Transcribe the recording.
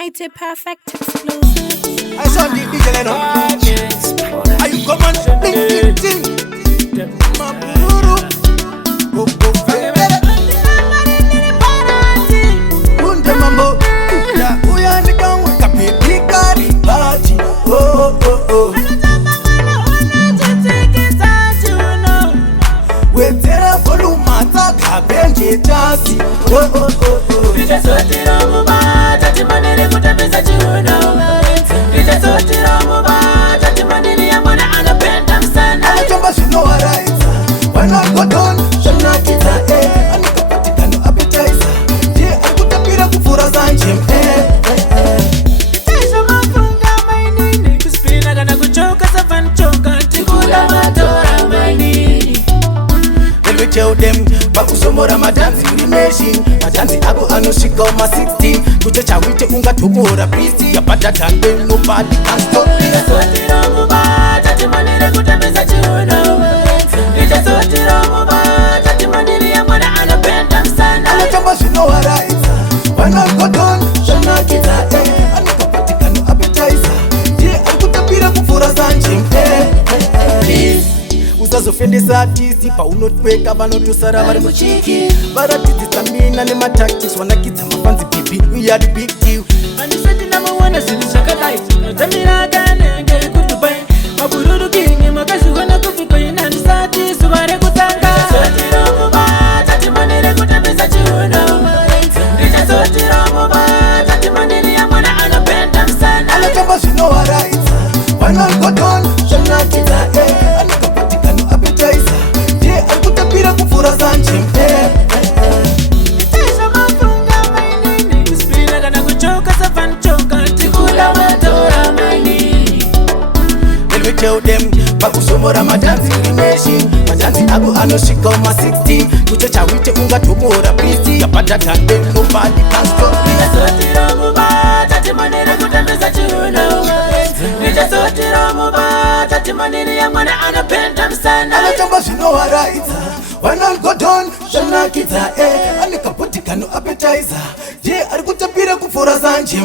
Mighty Perfect exclusive. I saw the DJ Leno. Are you come on? Ding, ding, ding. Maburu. Go, go, Kunde mambo. Ya uya nikangu kapilika ribati. Oh, oh, oh. Wetera volumata kabenje tasi. Oh, oh, oh, oh. Sotira muba, tati manene kutapisa chiuno. Sotira muba, tati manene ya mwana anapenda msana. Anachamba shino waraita. When I go down, shana kita Anikapatika no appetizer. Je, akutapira kufura zanje. Itaisha mafunga mainini. Kuspina kana kuchoka safanchoka. Tikula matora mainini. When we tell them, bakusomora madanzi machine. Madanzi ako anoshika ma 16. Kuchecha wite unga tubora busy. Ya bada tande nobody can stop me. Sotira muba, tati manene kutapisa chiuno. Sotira muba, tati manene ya mwana anapenda msana. Anachamba shino waraita. When I go down, shana kita Anikapatika no appetizer. Je, akutapira kufura zanje. Please usazofendesa artisti paunotweka vanotusara vari muchiki varatidzitamina nematactics wanakidza mafanzi bibi we are the big deal. Aniseti na mawana zini shakadai. Tamira kanenge kutubai. Mabururu kingi makashukona kufiko inani sati subare kutanga. Sotira muba, tati manene kutapisa chiuno. Sotira muba, tati manene ya mwana anapenda msana. Anachamba shino waraita. When I go down, shana kita Anikapatika no appetizer. Je, akutapira kufura zanje. Itaisha mafunga mainini. Kuspina kana kuchoka safanchoka. Tikula matora mainini. When we tell them, bakusomora madanzi machine. Madanzi ako anoshika ma 16. Kuchecha wite unga tubora busy. Ya bada tande nobody can stop me. Sotira muba, tati manene kutapisa chiuno. Sotira muba, tati manene ya mwana anapenda msana. Anachamba shino waraita. When I go down, shana kita Anikapatika no appetizer. Je, arikutapira kufura zanje.